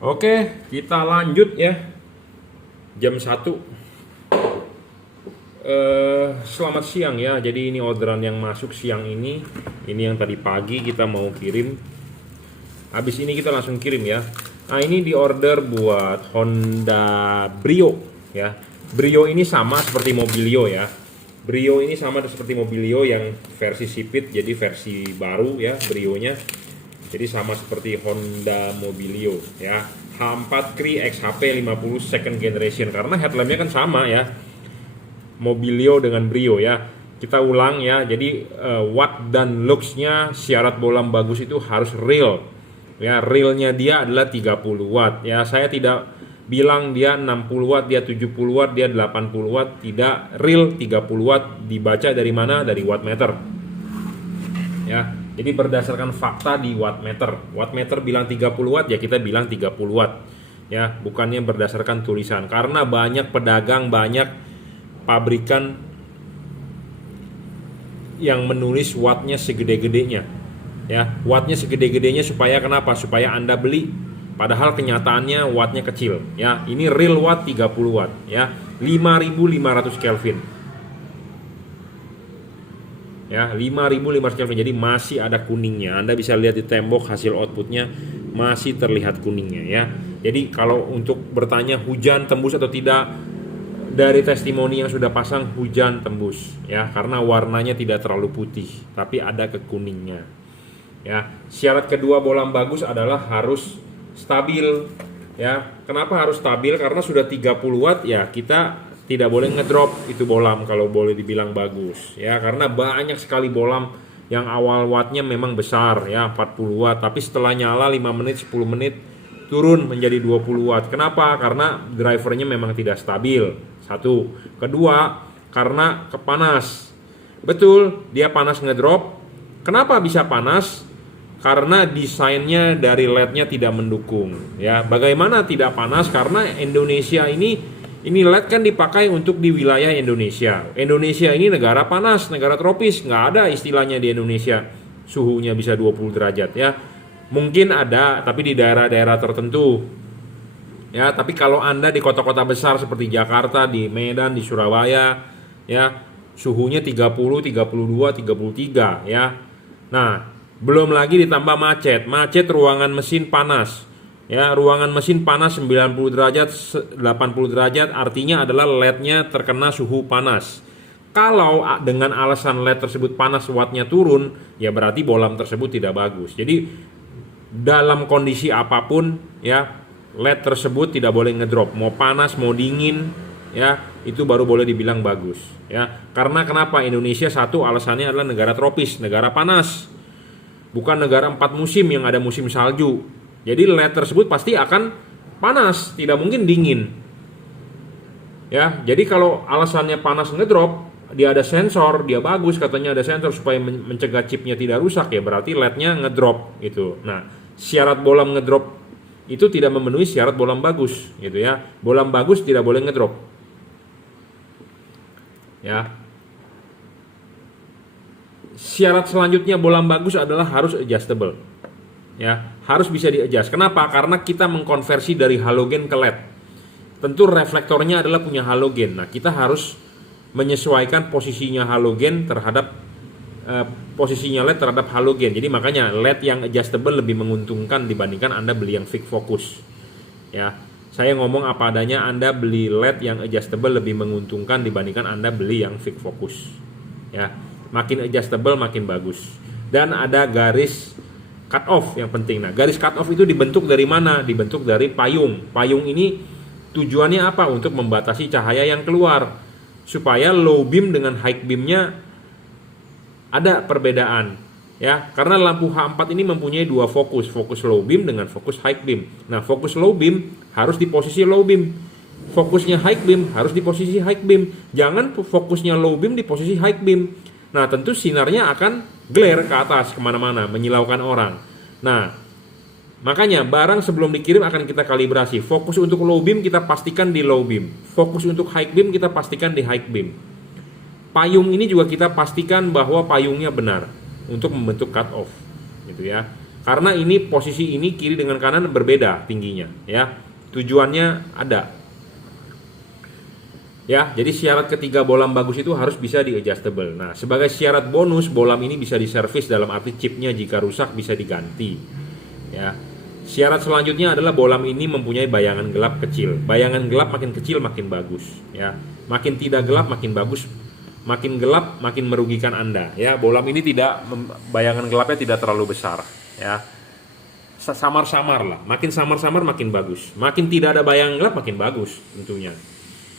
Oke, kita lanjut ya. Jam 1. Selamat siang ya. Jadi ini orderan yang masuk siang ini. Ini yang tadi pagi kita mau kirim. Habis ini kita langsung kirim ya. Nah, ini di order buat Honda Brio ya. Brio ini sama seperti Mobilio ya. Brio ini sama seperti Mobilio yang versi sipit, jadi versi baru ya Brio-nya. Jadi sama seperti Honda Mobilio ya. H4 Cri XHP 50 second generation, karena headlampnya kan sama ya. Mobilio dengan Brio ya. Kita ulang ya. Jadi watt dan lux-nya syarat bolam bagus itu harus real. Ya, realnya dia adalah 30 watt. Ya, saya tidak bilang dia 60 watt, dia 70 watt, dia 80 watt, tidak, real 30 watt. Dibaca dari mana? Dari wattmeter. Ya. Jadi berdasarkan fakta di wattmeter. Wattmeter bilang 30 watt, ya kita bilang 30 watt. Ya, bukannya berdasarkan tulisan. Karena banyak pedagang, banyak pabrikan yang menulis wattnya segede-gedenya. Ya, wattnya segede-gedenya supaya kenapa? Supaya Anda beli. Padahal kenyataannya wattnya kecil. Ya, ini real watt 30 watt. Ya, 5.500 Kelvin. Ya, 5.500 Kelvin. Jadi masih ada kuningnya. Anda bisa lihat di tembok hasil outputnya masih terlihat kuningnya ya. Jadi kalau untuk bertanya hujan tembus atau tidak, dari testimoni yang sudah pasang hujan tembus ya, karena warnanya tidak terlalu putih tapi ada kekuningnya ya. Syarat kedua bolam bagus adalah harus stabil ya. Kenapa harus stabil? Karena sudah 30 watt ya, kita tidak boleh ngedrop itu bolam kalau boleh dibilang bagus ya, karena banyak sekali bolam yang awal wattnya memang besar ya 40 watt, tapi setelah nyala 5 menit 10 menit turun menjadi 20 watt. Kenapa? Karena drivernya memang tidak stabil. Satu. Kedua, karena kepanas. Betul, dia panas ngedrop. Kenapa bisa panas? Karena desainnya dari LED-nya tidak mendukung ya. Bagaimana tidak panas? Karena Indonesia ini LED kan dipakai untuk di wilayah Indonesia. Indonesia ini negara panas, negara tropis, nggak ada istilahnya di Indonesia suhunya bisa 20 derajat ya. Mungkin ada, tapi di daerah-daerah tertentu. Ya, tapi kalau Anda di kota-kota besar seperti Jakarta, di Medan, di Surabaya, ya, suhunya 30, 32, 33 ya. Nah, belum lagi ditambah macet. Macet ruangan mesin panas. Ya, ruangan mesin panas 90 derajat, 80 derajat artinya adalah LED-nya terkena suhu panas. Kalau dengan alasan LED tersebut panas wattnya turun, ya berarti bolam tersebut tidak bagus. Jadi dalam kondisi apapun ya, LED tersebut tidak boleh ngedrop. Mau panas, mau dingin ya, itu baru boleh dibilang bagus ya. Karena kenapa? Indonesia satu alasannya adalah negara tropis, negara panas. Bukan negara 4 musim yang ada musim salju. Jadi LED tersebut pasti akan panas, tidak mungkin dingin. Ya, jadi kalau alasannya panas ngedrop, dia ada sensor, dia bagus katanya ada sensor supaya mencegah chipnya tidak rusak, ya berarti LED-nya ngedrop gitu. Nah, syarat bolam ngedrop itu tidak memenuhi syarat bolam bagus gitu ya. Bolam bagus tidak boleh ngedrop. Ya. Syarat selanjutnya bolam bagus adalah harus adjustable. Ya, harus bisa di-adjust. Kenapa? Karena kita mengkonversi dari halogen ke LED. Tentu reflektornya adalah punya halogen. Nah, kita harus menyesuaikan posisinya halogen terhadap posisinya LED terhadap halogen. Jadi makanya LED yang adjustable lebih menguntungkan dibandingkan Anda beli yang fix focus. Ya, saya ngomong apa adanya, Anda beli LED yang adjustable lebih menguntungkan dibandingkan Anda beli yang fix focus. Ya, makin adjustable makin bagus. Dan ada garis cut off yang penting. Nah, garis cut off itu dibentuk dari mana? Dibentuk dari payung. Payung ini tujuannya apa? Untuk membatasi cahaya yang keluar, supaya low beam dengan high beamnya ada perbedaan ya. Karena lampu H4 ini mempunyai dua fokus, fokus low beam dengan fokus high beam. Nah, fokus low beam harus di posisi low beam, fokusnya high beam harus di posisi high beam. Jangan fokusnya low beam di posisi high beam. Nah, tentu sinarnya akan glare ke atas kemana-mana, menyilaukan orang. Nah, makanya barang sebelum dikirim akan kita kalibrasi. Fokus untuk low beam kita pastikan di low beam, fokus untuk high beam kita pastikan di high beam. Payung ini juga kita pastikan bahwa payungnya benar untuk membentuk cut off gitu ya. Karena ini posisi ini kiri dengan kanan berbeda tingginya, ya. Tujuannya ada. Ya, jadi syarat ketiga bolam bagus itu harus bisa di adjustable. Nah, sebagai syarat bonus, bolam ini bisa diservis dalam arti chipnya jika rusak bisa diganti. Ya. Syarat selanjutnya adalah bolam ini mempunyai bayangan gelap kecil. Bayangan gelap makin kecil makin bagus, ya. Makin tidak gelap makin bagus. Makin gelap makin merugikan Anda, ya. Bolam ini tidak, bayangan gelapnya tidak terlalu besar, ya. Samar-samar lah. Makin samar-samar makin bagus. Makin tidak ada bayangan gelap makin bagus tentunya.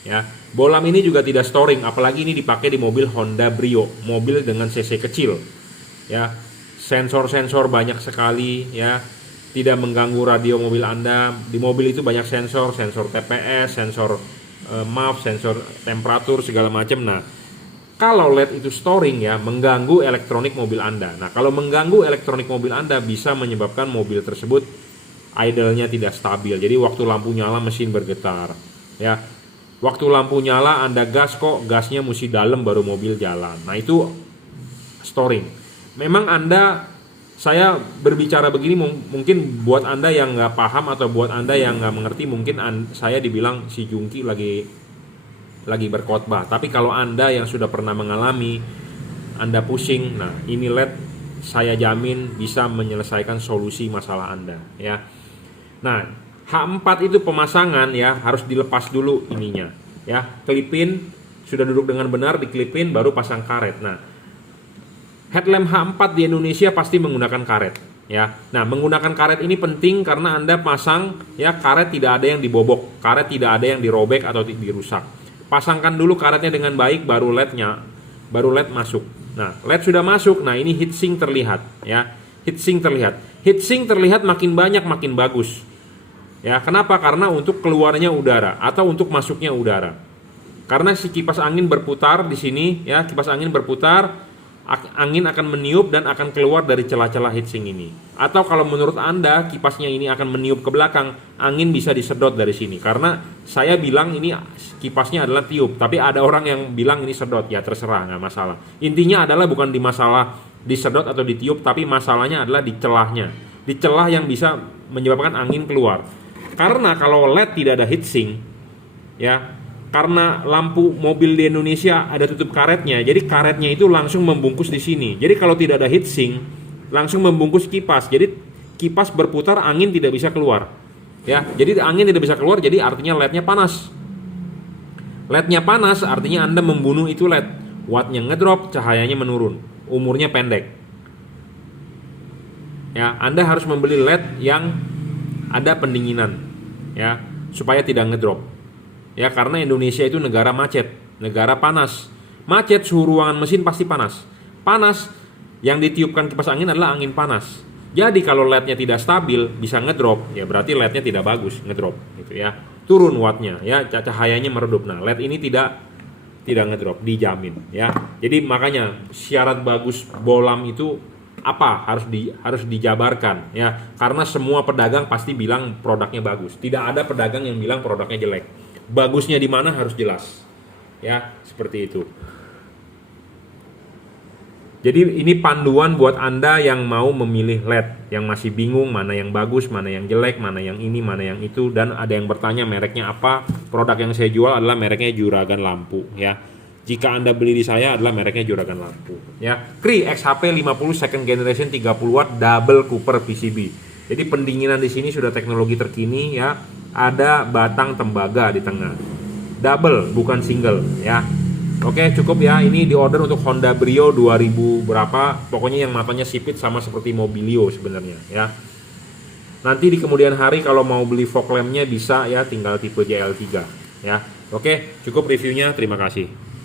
Ya, bolam ini juga tidak storing, apalagi ini dipakai di mobil Honda Brio, mobil dengan cc kecil. Ya, sensor-sensor banyak sekali, ya, tidak mengganggu radio mobil Anda. Di mobil itu banyak sensor, sensor TPS, sensor MAF, sensor temperatur segala macam. Nah, kalau LED itu storing, ya, mengganggu elektronik mobil Anda. Nah, kalau mengganggu elektronik mobil Anda bisa menyebabkan mobil tersebut idle-nya tidak stabil. Jadi waktu lampu nyala mesin bergetar, ya. Waktu lampu nyala Anda gas, kok gasnya mesti dalam baru mobil jalan. Nah, itu storing. Memang saya berbicara begini mungkin buat Anda yang nggak paham atau buat Anda yang nggak mengerti, mungkin saya dibilang si Jungki lagi berkhotbah. Tapi kalau Anda yang sudah pernah mengalami, Anda pusing, nah ini LED saya jamin bisa menyelesaikan solusi masalah Anda, ya. Nah, H4 itu pemasangan, ya, harus dilepas dulu ininya, ya. Klipin, sudah duduk dengan benar, diklipin baru pasang karet. Nah, headlamp H4 di Indonesia pasti menggunakan karet, ya. Nah, menggunakan karet ini penting karena Anda pasang, ya, karet tidak ada yang dibobok, karet tidak ada yang dirobek atau dirusak. Pasangkan dulu karetnya dengan baik, baru LED masuk. Nah, LED sudah masuk, nah ini heatsink terlihat, ya. Heatsink terlihat makin banyak makin bagus. Ya, kenapa? Karena untuk keluarnya udara atau untuk masuknya udara. Karena si kipas angin berputar di sini, ya, kipas angin berputar, angin akan meniup dan akan keluar dari celah-celah heatsink ini. Atau kalau menurut Anda kipasnya ini akan meniup ke belakang, angin bisa disedot dari sini. Karena saya bilang ini kipasnya adalah tiup, tapi ada orang yang bilang ini sedot, ya terserah, nggak masalah. Intinya adalah bukan di masalah disedot atau ditiup, tapi masalahnya adalah di celahnya. Di celah yang bisa menyebabkan angin keluar. Karena kalau LED tidak ada heatsink, ya, karena lampu mobil di Indonesia ada tutup karetnya, jadi karetnya itu langsung membungkus di sini. Jadi kalau tidak ada heatsink, langsung membungkus kipas. Jadi kipas berputar, angin tidak bisa keluar. Ya, jadi angin tidak bisa keluar, jadi artinya LED-nya panas. LED-nya panas artinya Anda membunuh itu LED. Wattnya ngedrop, cahayanya menurun, umurnya pendek. Ya, Anda harus membeli LED yang ada pendinginan, ya, supaya tidak ngedrop, ya, karena Indonesia itu negara macet, negara panas, macet, suhu ruangan mesin pasti panas, yang ditiupkan kipas angin adalah angin panas. Jadi kalau LED-nya tidak stabil bisa ngedrop, ya berarti LED-nya tidak bagus, ngedrop, gitu ya, turun wattnya, ya, cahayanya meredup. Nah, LED ini tidak ngedrop, dijamin, ya. Jadi makanya syarat bagus bolam itu apa harus dijabarkan, ya, karena semua pedagang pasti bilang produknya bagus. Tidak ada pedagang yang bilang produknya jelek. Bagusnya di mana harus jelas, ya, seperti itu. Jadi ini panduan buat Anda yang mau memilih LED, yang masih bingung mana yang bagus, mana yang jelek, mana yang ini, mana yang itu, dan ada yang bertanya mereknya apa. Produk yang saya jual adalah mereknya Juragan Lampu, ya. Jika Anda beli di saya adalah mereknya Juragan Lampu, ya. Cree XHP 50 second generation 30 watt double Cooper PCB. Jadi pendinginan di sini sudah teknologi terkini, ya. Ada batang tembaga di tengah. Double bukan single, ya. Oke, cukup ya. Ini di order untuk Honda Brio 2000 berapa? Pokoknya yang matanya sipit sama seperti Mobilio sebenarnya, ya. Nanti di kemudian hari kalau mau beli fog lampnya bisa, ya, tinggal tipe JL3, ya. Oke, cukup reviewnya. Terima kasih.